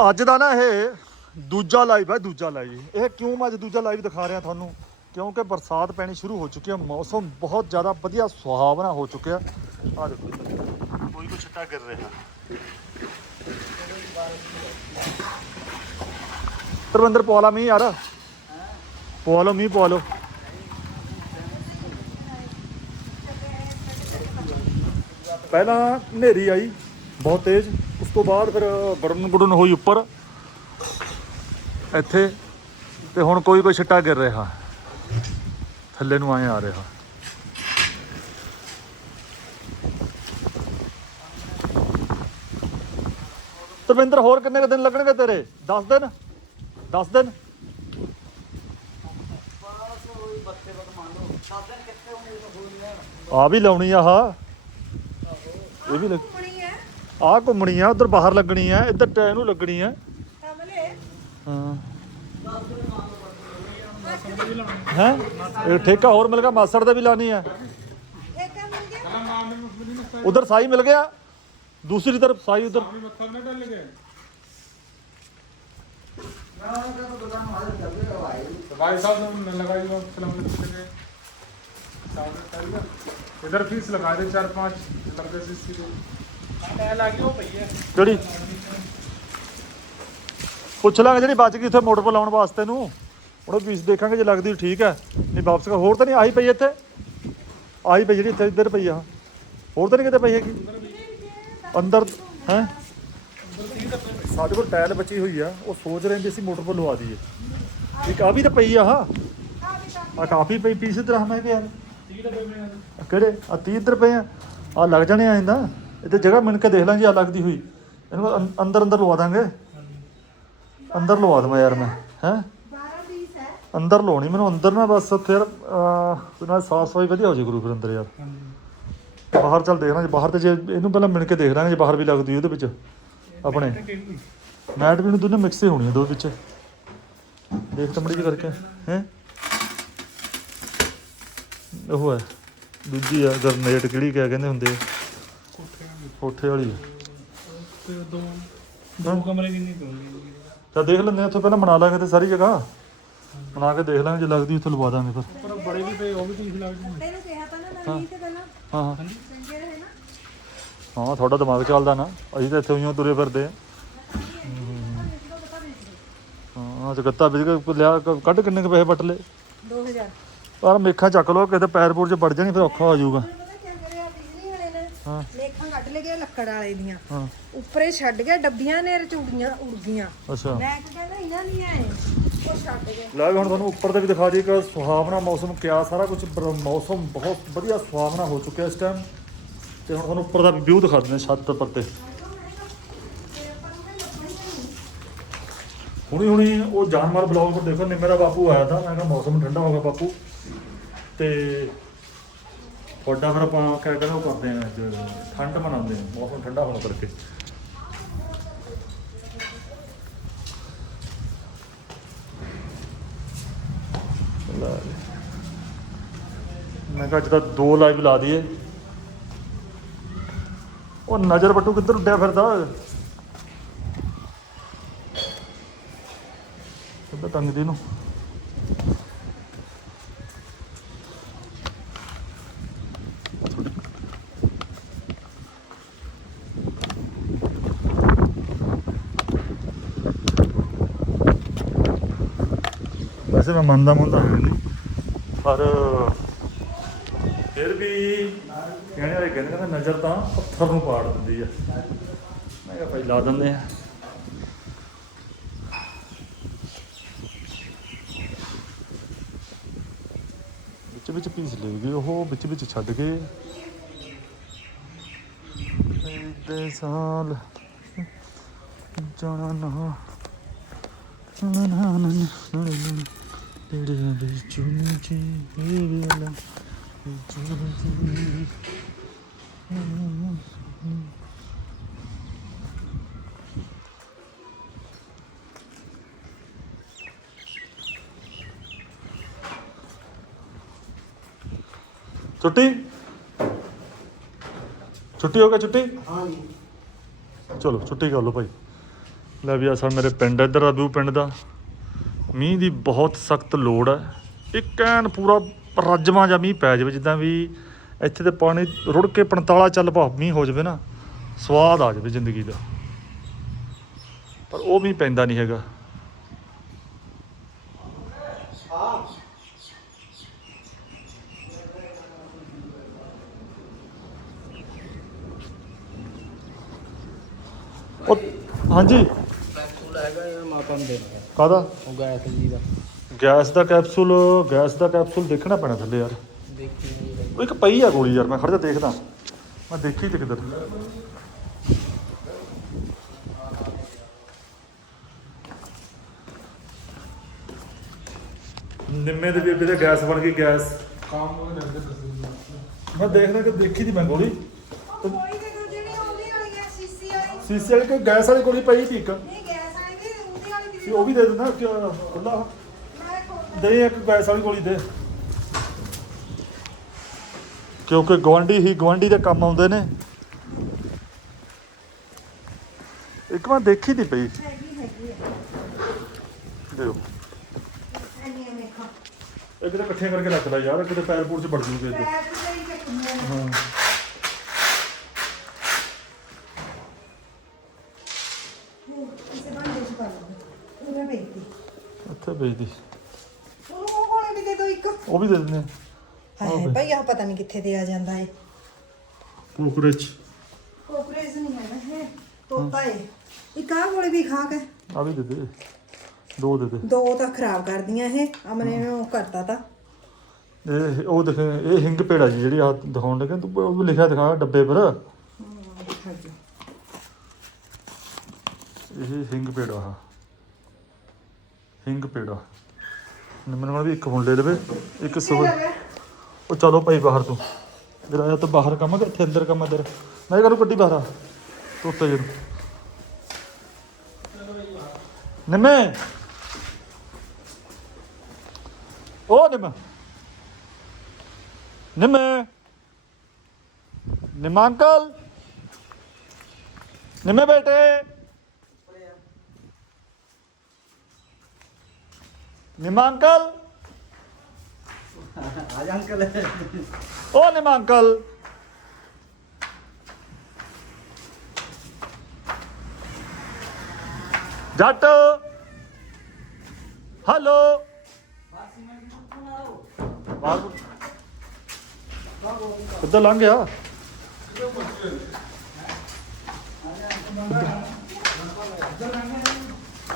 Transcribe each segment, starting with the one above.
ਅੱਜ ਦਾ ਨਾ ਇਹ ਦੂਜਾ ਲਾਈਵ ਹੈ, ਦੂਜਾ ਲਾਈਵ ਇਹ ਕਿਉਂ ਮੈਂ ਅੱਜ ਦੂਜਾ ਲਾਈਵ ਦਿਖਾ ਰਿਹਾ ਤੁਹਾਨੂੰ? ਕਿਉਂਕਿ ਬਰਸਾਤ ਪੈਣੀ ਸ਼ੁਰੂ ਹੋ ਚੁੱਕੀ ਹੈ, ਮੌਸਮ ਬਹੁਤ ਜ਼ਿਆਦਾ ਵਧੀਆ ਸੁਹਾਵਣਾ ਹੋ ਚੁੱਕਿਆ। ਆ ਦੇਖੋ ਕੋਈ ਕੋਈ ਛਿੱਟਾ ਗਿਰ ਰਿਹਾ। ਤਰਵਿੰਦਰ ਪਵਾਲਾ ਮੀਂਹ ਯਾਰ। ਪਵਾ ਲਓ, ਮੀਂਹ ਪਵਾ ਲਓ। ਪਹਿਲਾਂ ਹਨੇਰੀ ਆਈ, ਬਹੁਤ ਤੇਜ਼। ਤੋਂ ਬਾਅਦ ਫਿਰ ਬੜਨ ਬੁੜਨ ਹੋਈ ਉੱਪਰ। ਇੱਥੇ ਤੇ ਹੁਣ ਕੋਈ ਕੋਈ ਛਿੱਟਾ ਗਿਰ ਰਿਹਾ। ਥੱਲੇ ਨੂੰ ਆਏ ਆ ਰਿਹਾ। ਤਰਵਿੰਦਰ ਹੋਰ ਕਿੰਨੇ ਕੁ ਦਿਨ ਲੱਗਣਗੇ ਤੇਰੇ? 10 ਦਿਨ? 10 ਦਿਨ? ਆ ਵੀ ਲਾਉਣੀ ਆ ਆਹ। ਇਹ ਵੀ ਲੱਗ ਕੁੜੀ ਹੈ ਆ ਘੁੰਮਣੀ ਆ ਉਧਰ ਬਾਹਰ ਲੱਗਣੀ ਆ ਇੱਧਰ ਟੈ ਨੂੰ ਲੱਗਣੀ ਆ ਕਮਲੇ ਹਾਂ ਹੈ ਇਹ ਠੇਕਾ ਹੋਰ ਮਿਲ ਗਿਆ ਮਾਸੜ ਦਾ ਵੀ ਲਾਣੀ ਆ ਇਹ ਕਾ ਮਿਲ ਗਿਆ ਉਧਰ ਸਾਈ ਮਿਲ ਗਿਆ ਦੂਸਰੀ ਤਰਫ ਸਾਈ ਉਧਰ तो भाई साहब ने लगाई वो फिल्म लिख के सामने करिए इधर फीस लगा दे चार पाँच नब्बे सी को लगी वो भैया ਕਿਹੜੀ? ਪੁੱਛ ਲਾਂਗੇ ਜਿਹੜੀ ਬਚ ਗਈ ਉੱਥੇ ਮੋਟਰ ਪਾ ਲਾਉਣ ਵਾਸਤੇ ਨੂੰ। ਉਹਨੂੰ ਪੀਸ ਦੇਖਾਂਗੇ ਜੇ ਲੱਗਦੀ ਠੀਕ ਹੈ। ਨਹੀਂ ਵਾਪਸ ਕਰ, ਹੋਰ ਤਾਂ ਨਹੀਂ, ਆਹੀ ਪਈ ਇੱਥੇ। ਆਹੀ ਪਈ ਜਿਹੜੀ ਇੱਥੇ ਇੱਧਰ ਪਈ ਆ। ਹੋਰ ਤਾਂ ਨਹੀਂ ਕਿਤੇ ਪਈ ਹੈਗੀ। ਅੰਦਰ, ਹੈ? ਸਾਡੇ ਕੋਲ ਟਾਇਲ ਬਚੀ ਹੋਈ ਆ, ਉਹ ਸੋਚ ਰਹੇ ਵੀ ਅਸੀਂ ਮੋਟਰ ਪਾ ਲਵਾ ਦਈਏ। ਇੱਕ ਆ ਵੀ ਤਾਂ ਪਈ ਆ, ਆਹ। ਆ ਕਾਫੀ ਪਈ, ਪੀਸ ਇਧਰ ਹਮੇ ਕਿ ਯਾਰ ਕਿਹੜੇ? ਆ 30 ਇੱਧਰ ਪਏ ਆ। ਆ ਲੱਗ ਜਾਣੇ ਆ ਇਹਦਾ। ਇੱਥੇ ਜਗ੍ਹਾ ਮਿਣ ਕੇ ਦੇਖ ਲਾਂ ਜੀ ਆ ਲੱਗਦੀ ਹੋਈ। ਇਹਨੂੰ ਅੰ- ਅੰਦਰ ਅੰਦਰ ਲਵਾ ਦਾਂਗੇ। ਅੰਦਰ ਲਵਾ ਦਵਾਂ ਯਾਰ ਮੈਂ ਹੈ? 12 20 ਹੈ ਅੰਦਰ ਲਾਉਣੀ ਮੈਨੂੰ ਅੰਦਰ ਨਾ ਬਸ ਫਿਰ ਅਹ, ਨਾਲ ਸਾਫ਼ ਸਫ਼ਾਈ ਵਧੀਆ ਹੋ ਜਾਏ ਗੁਰੂ ਫਿਰ ਅੰਦਰ ਯਾਰ। ਬਾਹਰ ਚੱਲ ਦੇਖ ਲਾਂਗੇ ਬਾਹਰ ਤੇ ਜੇ ਇਹਨੂੰ ਪਹਿਲਾਂ ਮਿਣ ਕੇ ਦੇਖ ਲਾਂਗੇ ਜੇ ਬਾਹਰ ਵੀ ਲੱਗਦੀ ਉਹਦੇ ਵਿੱਚ ਆਪਣੇ। ਮੈਟ ਵੀ ਨੂੰ ਦੋਨੇ ਮਿਕਸ ਹੀ ਹੋਣੀ ਆ ਦੋ ਵਿੱਚ। ਦੇਖ ਤਾਂ ਮੜੀ ਜੀ ਕਰਕੇ ਹੈ? ਉਹ ਹੈ ਦੂਜੀ ਆ ਗਰਨੇਟ ਕਿਹੜੀ ਕਿਆ ਕਹਿੰਦੇ ਹੁੰਦੇ ਆ? ਕੋਠੇ ਵਾਲੀ ਆ। ਤੇ ਦੋ ਦੋ ਕਮਰੇ ਕਿੰਨੇ ਪਉਂਗੇ ਤਾਂ ਦੇਖ ਲੈਂਦੇ ਆ ਪਹਿਲਾਂ ਬਣਾ ਲਾਂਗੇ ਤੇ ਸਾਰੀ ਜਗ੍ਹਾ। ਬਣਾ ਕੇ ਦੇਖ ਲਾਂਗੇ ਜੇ ਲੱਗਦੀ ਉੱਥੇ ਲਵਾ ਦਾਂਗੇ ਫਿਰ। ਬੜੇ ਵੀ ਪਏ ਉਹ ਵੀ ਠੀਕ ਲੱਗਦੇ ਤੈਨੂੰ ਕਿਹਾ ਤਾਂ ਨਾ ਨਵੀਂ ਤੇ ਪਹਿਲਾਂ ਹਾਂ ਹਾਂ। ਸੰਜੇ ਰਹੇ ਨਾ। ਹਾਂ ਤੁਹਾਡਾ ਦਿਮਾਗ ਚੱਲਦਾ ਨਾ। ਅਸੀਂ ਤਾਂ ਇੱਥੇ ਉਈਓ ਤੁਰੇ ਫਿਰਦੇ ਆ ਹਾਂ ਜਗੱਤਾ ਵਿੱਚ ਲਿਆ ਕੱਢ ਕਿੰਨੇ ਕੁ ਪੈਸੇ ਵੱਟ ਲਏ 2000 ਪਰ ਮੇਖਾ ਚੱਕ ਲੋ ਕਿਤੇ ਪੈਰ ਪੂਰ ਚ ਵੜ ਜਾਣੀ ਫਿਰ ਔਖਾ ਹੋ ਜਾਊਗਾ। ਹਾਂ। ਲੇਖਾਂ ਕੱਢ ਲਗੇ ਲੱਕੜ ਵਾਲੇ ਦੀਆਂ। ਹਾਂ। ਉੱਪਰੇ ਛੱਡ ਗਏ ਡੱਬੀਆਂ ਨੇ ਰਚੂੜੀਆਂ ਉੜ ਗਈਆਂ। ਅੱਛਾ। ਮੈਂ ਕਿ ਕਹਿੰਦਾ ਇਹਨਾਂ ਨਹੀਂ ਆਏ ਉਹ ਛੱਡ ਗਏ। ਲੈ ਵੀ ਹੁਣ ਤੁਹਾਨੂੰ ਉੱਪਰ ਤੇ ਵੀ ਦਿਖਾ ਦਈਏ ਕਿ ਸੁਹਾਵਣਾ ਮੌਸਮ ਕਿਆ ਸਾਰਾ ਕੁਝ ਮੌਸਮ ਬਹੁਤ ਵਧੀਆ ਸੁਹਾਵਣਾ ਹੋ ਚੁੱਕਿਆ ਇਸ ਟਾਈਮ ਤੇ ਹੁਣ ਤੁਹਾਨੂੰ ਉੱਪਰ ਦਾ ਵਿਊ ਦਿਖਾ ਦਿੰਦੇ ਹਾਂ ਛੱਤ ਉੱਪਰ ਤੇ। ਹੁਣੀ ਹੁਣੀ ਉਹ ਜਾਨਵਰ ਬਲੌਗ ਪਰ ਦੇਖੋ ਨਿੰਮੇ ਦਾ ਬਾਪੂ ਆਇਆ ਤਾਂ ਮੈਂ ਕਿਹਾ ਮੌਸਮ ਠੰਡਾ ਹੋ ਗਿਆ ਬਾਪੂ। ਤੇ ਤੁਹਾਡਾ ਫਿਰ ਆਪਾਂ ਕਿਆ ਕਹਿੰਦੇ ਉਹ ਕਰਦੇ ਆ ਅੱਜ ਠੰਡ ਮਨਾਉਂਦੇ ਆ, ਮੌਸਮ ਠੰਡਾ ਹੋਣ ਕਰਕੇ। ਮੈਂ ਕਿਹਾ ਅੱਜ ਤਾਂ ਦੋ ਲਾਈਵ ਲਾ ਦਈਏ। ਉਹ ਨਜ਼ਰ ਬੱਟੂ ਕਿੱਧਰ ਉੱਡਿਆ ਫਿਰਦਾ? ਕਿੱਧਰ ਟੰਗਦੀ ਨੂੰ। ਵੈਸੇ ਮੈਂ ਮੰਨਦਾ ਮੰਨਦਾ ਹੈ ਨਹੀਂ ਪਰ ਫਿਰ ਵੀ ਕਹਿਣੇ ਵਾਲੇ ਕਹਿੰਦੇ ਨੇ ਨਜ਼ਰ ਤਾਂ ਪੱਥਰ ਨੂੰ ਪਾੜ ਦਿੰਦੀ ਆ ਮੈਂ ਕਿਹਾ ਭਾਈ ਲਾ ਦਿੰਦੇ ਆ ਵਿੱਚ ਵਿੱਚ ਪੀਸ ਲੈ ਗਏ ਉਹ ਵਿੱਚ ਵਿੱਚ ਛੱਡ ਕੇ ਦੇ ਸਾਲ ਜਾਣਾ ਨਾ ਨਾ ਨਾ ਨਾ ਨਾ ਨਾ ਤੇਰੇ ਵਿੱਚ ਜੀ ਇਹ ਵੇਲਾ ਵਿੱਚ ਛੁੱਟੀ ਛੁੱਟੀ ਹੋ ਗਿਆ ਛੁੱਟੀ हाँ जी। ਚਲੋ ਛੁੱਟੀ ਕਰ ਲਓ ਭਾਈ ਲੈ ਵੀ ਆ ਸਾ ਮੇਰੇ ਪਿੰਡ ਇੱਧਰ ਦਾ ਵਿਊ ਪਿੰਡ ਦਾ ਮੀਂਹ ਦੀ ਬਹੁਤ ਸਖਤ ਲੋੜ ਹੈ। ਇੱਕ ਐਨ ਪੂਰਾ ਰੱਜਵਾਂ ਜਾਂ ਮੀਂਹ ਪੈ ਜਾਵੇ, ਜਿੱਦਾਂ ਵੀ ਇੱਥੇ ਤੇ ਪਾਣੀ ਰੁੜ ਕੇ 45 ਚੱਲ ਪਾ, ਮੀਂਹ ਹੋ ਜਾਵੇ ਨਾ, ਸਵਾਦ ਆ ਜਾਵੇ ਜ਼ਿੰਦਗੀ ਦਾ। ਪਰ ਉਹ ਮੀਂਹ ਪੈਂਦਾ ਨਹੀਂ ਹੈਗਾ। ਉਹ, ਹਾਂਜੀ। ਕਾਦਾ ਉਹ ਗੈਸ ਜੀ ਦਾ। ਗੈਸ ਦਾ ਕੈਪਸੂਲ ਗੈਸ ਦਾ ਕੈਪਸੂਲ ਦੇਖਣਾ ਪੈਣਾ ਥੱਲੇ ਯਾਰ। ਦੇਖੀ ਇੱਕ ਪਈ ਆ ਗੋਲੀ ਯਾਰ ਮੈਂ ਖੜ ਦੇਖਦਾ। ਮੈਂ ਦੇਖੀ ਤੇ ਕਿੱਧਰ। ਨਿੰਮੇ ਦੇ ਬੇਬੇ ਦਾ ਗੈਸ ਬਣ ਗਈ ਗੈਸ। ਮੈਂ ਦੇਖਦਾ ਕਿ ਦੇਖੀ ਦੀ ਮੈਂ ਗੋਲੀ। ਸੀਸੀ ਵਾਲੀ। ਕੋਈ ਗੈਸ ਵਾਲੀ ਗੋਲੀ ਪਈ ਸੀ ਇੱਕ। ਸੀ ਉਹ ਵੀ ਦੇ ਦਿੰਦਾ ਖੁੱਲਾ ਦੇ ਇੱਕ ਗੈਸ ਵਾਲੀ ਗੋਲੀ ਦੇ। ਕਿਉਂਕਿ ਗਵਾਂਢੀ ਹੀ ਗਵਾਂਢੀ ਦੇ ਕੰਮ ਆਉਂਦੇ ਨੇ। ਇੱਕ ਵਾਰ ਦੇਖੀ ਦੀ ਪਈ। ਇਹ ਕਿਤੇ ਇਕੱਠੀਆਂ ਕਰਕੇ ਰੱਖ ਲੈ ਯਾਰ ਕਿਤੇ ਪੈਰ ਪੂਰ ਚ ਵੜ ਜੂਗੇ ਇਹਦੇ ਹੀ ਚ ਪਾ ਲਓ ਵੇਚਦੀ ਇੱਥੇ ਵੇਚਦੀ ਉਹਨੂੰ ਉਹ ਕੋਲੇ ਵੀ ਦੇ ਦਿਓ ਇੱਕ। ਉਹ ਵੀ ਦੇ ਦਿੰਦੇ ਹਾਏ ਭਾਈ ਆਹ ਪਤਾ ਨਹੀਂ ਕਿੱਥੇ ਤੇ ਆ ਜਾਂਦਾ ਏ। ਕੋਕਰੇਚ। ਕੋਪਰੇਸ਼ਨ ਨਹੀਂ ਹੈਗਾ ਹੈ। ਤੋਤਾ ਏ। ਇੱਕ ਆਹ ਕੋਲੇ ਵੀ ਖਾ ਕੇ। ਆ ਵੀ ਦੇ ਦੇ। ਦੋ ਦੇ ਦੇ। ਦੋ ਤਾਂ ਖਰਾਬ ਕਰਦੀਆਂ ਇਹ। ਅਮਨੇ ਨੇ ਉਹ ਕਰਤਾ ਤਾਂ। ਇਹ ਉਹ ਦੇਖ ਇਹ ਹਿੰਗ ਪੇੜਾ ਜੀ ਜਿਹੜੀ ਆ ਦਿਖਾਉਣ ਲੱਗੇ ਤੂੰ ਉਹ ਵੀ ਲਿਖਿਆ ਦਿਖਾ ਡੱਬੇ ਪਰ। ਇਹ ਹਿੰਗ ਪੇੜਾ ਆ ਹਿੰਗ ਪੇੜਾ। ਨਿਮਨ ਨਾਲ ਵੀ ਇੱਕ ਹੁਣ ਲੈ ਲਵੇ, ਇੱਕ ਸੋ ਉਹ ਚਲੋ ਭਾਈ ਬਾਹਰ ਤੂੰ। ਜਰਾ ਜਾਂ ਤਾਂ ਬਾਹਰ ਕੰਮ ਹੈ ਇੱਥੇ ਅੰਦਰ ਕੰਮ ਹੈ ਮੈਂ ਕਰੂ ਗੱਡੀ ਬਾਹਰ ਆ। ਤੋਤੇ ਜੀ ਨਿੰਮੇ। ਉਹ ਨਿੰਮੇ। ਨਿੰਮੇ। ਨਿਮਾਂਕਲ ਨਿਮੇ ਬੇਟੇ। Nimma uncle uncle. ਉਹ ਨਿੰਮਾ ਅੰਕਲ ਜੱਟ। ਹੈਲੋ। ਬਾਹਰ ਕਿੱਦਾਂ ਲੰਘ ਗਿਆ?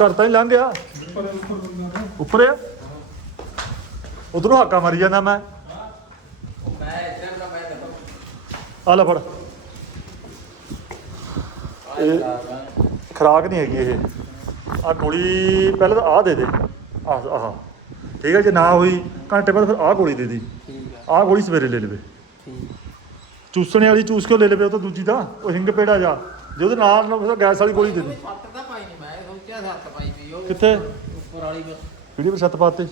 ਘਰ ਤਾਂ ਹੀ ਲੰਘ ਗਿਆ। ਉੱਪਰ ਆ? ਉਧਰੋਂ ਹਾਕਾ ਮਾਰੀ ਜਾਂਦਾ ਮੈਂ। ਮੈਂ ਇੱਧਰ ਦਾ ਮੈਂ ਆ ਲੈ ਫੜ। ਇਹ ਖਰਾਕ ਨਹੀਂ ਹੈਗੀ ਇਹ। ਆ ਗੋਲੀ ਪਹਿਲਾਂ ਤਾਂ ਆ ਦੇ ਦੇ। ਆਹ ਆਹ। ਠੀਕ ਹੈ ਜੇ ਨਾ ਹੋਈ ਘੰਟੇ ਬਾਅਦ ਫਿਰ ਆਹ ਗੋਲੀ ਦੇ ਦੀ। ਠੀਕ ਆਹ ਗੋਲੀ ਸਵੇਰੇ ਲੈ ਲਵੇ। ਠੀਕ। ਚੂਸਣੇ ਵਾਲੀ ਚੂਸ ਕੇ ਲੈ ਲਵੇ ਉਹ ਤਾਂ ਦੂਜੀ ਦਾ। ਉਹ ਹਿੰਗ ਪੇੜਾ ਜਾ। ਜੇ ਉਹਦੇ ਨਾਲ ਨਾਲ ਫਿਰ ਗੈਸ ਵਾਲੀ ਗੋਲੀ ਦੇ ਦੇ। ਸੱਤ ਤਾਂ ਪਾਈ ਨਹੀਂ ਮੈਂ ਸੋਚਿਆ ਸੱਤ ਪਾਈ ਸੀ ਉਹ। ਕਿੱਥੇ? ਉੱਪਰ ਵਾਲੀ ਬਸ। ਵੀਡੀਓ ਪਰ ਛੱਤ ਪਾਤੇ?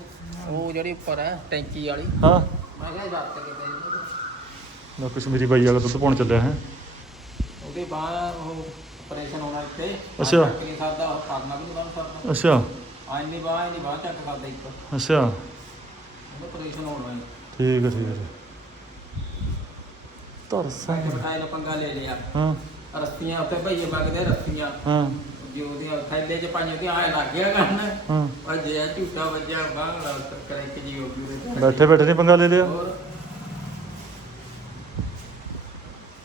ਉਹ ਜਿਹੜੀ ਉੱਪਰ ਹੈ ਟੈਂਕੀ ਵਾਲੀ। ਹਾਂ। ਮੈਂ ਕਿਹਾ ਸੱਤ ਕਿਤੇ। ਇਹਨੂੰ। ਮੈਂ ਕਸ਼ਮੀਰੀ ਬਾਈ ਵਾਲਾ ਦੁੱਧ ਪਾਉਣ ਚੱਲਿਆ ਹੈ। ਉਹਦੇ ਬਾਅਦ ਉਹ ਆਪਰੇਸ਼ਨ ਹੋਣਾ ਇੱਥੇ। ਅੱਛਾ। ਕਿ ਸਾਦਾ ਕਰਨਾ ਵੀ ਨਹੀਂ ਕਰਨਾ ਅੱਛਾ। ਆਈ ਨਹੀਂ ਬਾਅਦ ਨਹੀਂ ਬਾਅਦ ਚੱਕ ਸਕਦਾ ਇੱਕ। ਅੱਛਾ। ਉਹਦਾ ਆਪਰੇਸ਼ਨ ਹੋਣਾ ਹੈ। ਠੀਕ ਹੈ ਠੀਕ ਹੈ। ਤਰਸਾਂ ਨੇ ਪੰਗਾ ਲੈ ਲਿਆ। ਹਾਂ। ਰੱਸੀਆਂ ਉੱਤੇ ਭਈਏ ਵਗਦੇ ਰੱਸੀਆਂ ਹਾਂ। ਜੋ ਉਹਦੀਆਂ ਥੈਲੇ 'ਚ ਪਾਈਆਂ ਤੇ ਆਏ ਲੱਗ ਗਿਆ ਕਰਨ। ਹਾਂ। ਵੱਜਿਆ ਝੂਟਾ ਵੱਜਿਆ ਬਾਹਰ ਲਾ ਕਰੈਕ ਜੀ ਹੋ ਗਈ ਉਹਦੇ। ਬੈਠੇ। ਬੈਠੇ ਨੇ ਪੰਗਾ ਲੈ ਲਿਆ। ਹੋਰ?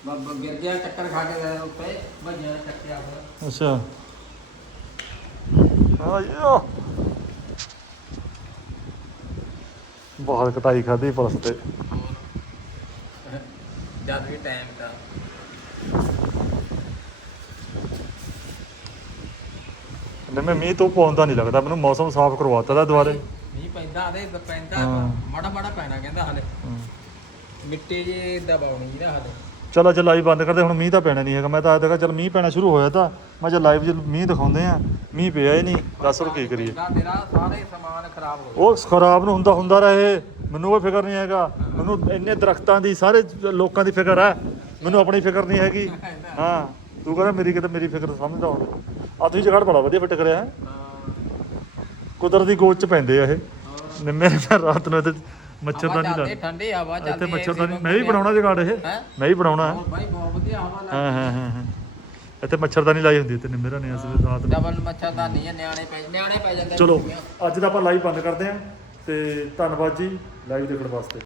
ਬੱਬ ਗਿਰ ਗਿਆ ਚੱਕਰ ਖਾ ਕੇ ਗਿਆ ਉੱਤੇ ਵੱਜਿਆ ਫਿਰ। ਅੱਛਾ। ਆਇਓ ਬਹੁਤ ਕਟਾਈ ਖਾਦੀ ਪੁਲਿਸ ਤੇ। ਜਦ ਵੀ ਟਾਈਮ ਦਾ ਨਿੰਮੇ ਮੀਂਹ ਤੋਂ ਪਾਉਂਦਾ ਨਹੀਂ ਲੱਗਦਾ ਮੈਨੂੰ ਮੌਸਮ ਸਾਫ਼ ਕਰਵਾਤਾ ਦਾ ਦੁਬਾਰੇ। ਮੀਂਹ ਪੈਂਦਾ ਆਦੇ ਪੈਂਦਾ ਹਾਂ। ਮਾੜਾ ਮਾੜਾ ਪੈਣਾ ਕਹਿੰਦਾ ਹਲੇ। ਮਿੱਟੀ ਜੇ ਦਬਾਉਣੀ ਨਾ ਹਲੇ। ਚਲੋ ਅੱਜ ਲਾਈਵ ਬੰਦ ਕਰਦੇ ਹੁਣ ਮੀਂਹ ਤਾਂ ਪੈਣਾ ਨਹੀਂ ਹੈਗਾ। ਮੈਂ ਤਾਂ ਆਇਆ ਦੇਖਾ ਚਲ ਮੀਂਹ ਪੈਣਾ ਸ਼ੁਰੂ ਹੋਇਆ ਤਾਂ। ਮੈਂ ਚੱਲ ਲਾਈਵ 'ਚ ਮੀਂਹ ਦਿਖਾਉਂਦੇ ਆ ਮੀਂਹ ਪਿਆ ਹੀ ਨਹੀਂ ਦੱਸ ਹੁਣ ਕੀ ਕਰੀਏ। ਪੈਂਦਾ ਤੇਰਾ ਸਾਰੇ ਸਮਾਨ ਖਰਾਬ ਹੋ ਉਹ ਖਰਾਬ ਨੂੰ ਹੁੰਦਾ ਹੁੰਦਾ ਰਹੇ। ਮੈਨੂੰ ਕੋਈ ਫਿਕਰ ਨਹੀਂ ਹੈਗਾ। ਮੈਨੂੰ ਇੰਨੇ ਦਰਖਤਾਂ ਦੀ ਸਾਰੇ ਲੋਕਾਂ ਦੀ ਫਿਕਰ ਹੈ। ਮੈਨੂੰ ਆਪਣੀ ਫਿਕਰ ਨਹੀਂ ਹੈਗੀ। ਹਾਂ। ਤੂੰ ਕਹਿੰਦਾ ਮੇਰੀ ਕਿਤੇ ਮੇਰੀ ਫਿਕਰ ਸਮਝਦਾ ਹੁਣ। ਆ ਤੁਸੀਂ ਜਗੜ ਬੜਾ ਵਧੀਆ ਫਿੱਟ ਕਰਿਆ ਹੈ। ਕੁਦਰਤੀ ਗੋਚ ਚ ਪੈਂਦੇ ਆ ਇਹ। ਨਿੰਮੇ ਨਾਲ ਰਾਤ ਨੂੰ ਇੱਥੇ ਮੱਛਰ ਦਾ ਹਵਾ ਨਹੀਂ ਚੱਲਦੀ ਲੱਗਦਾ ਠੰਡੀ ਹਵਾ ਚੱਲਦੀ ਇੱਥੇ ਮੱਛਰ AC ਦਾ ਨਹੀਂ ਮੈਂ ਵੀ। ਬਣਾਉਣਾ ਜਗਾੜ ਇਹ? ਮੈਂ ਵੀ ਬਣਾਉਣਾ ਹੈ। ਬਾਈ ਬਹੁਤ ਵਧੀਆ ਹਵਾ ਲੱਗ ਹਾਂ ਹਾਂ ਹਾਂ। ਹਾਂ ਇੱਥੇ ਮੱਛਰਦਾਨੀ ਲਾਈ ਹੁੰਦੀ ਤੇ ਨਿੰਮੇ ਨੇ ਅਸਲ ਰਾਤ ਨੂੰ। ਡਬਲ ਮੱਛਰਦਾਨੀ ਹੈ ਨਿਆਣੇ ਪੈ ਨਿਆਣੇ ਪੈ ਜਾਂਦੇ ਚਲੋ। ਅੱਜ ਦਾ ਆਪਾਂ ਲਾਈਵ ਬੰਦ ਕਰਦੇ ਹਾਂ ਤੇ ਧੰਨਵਾਦ ਜੀ ਲਾਈਵ ਦੇਖਣ ਵਾਸਤੇ।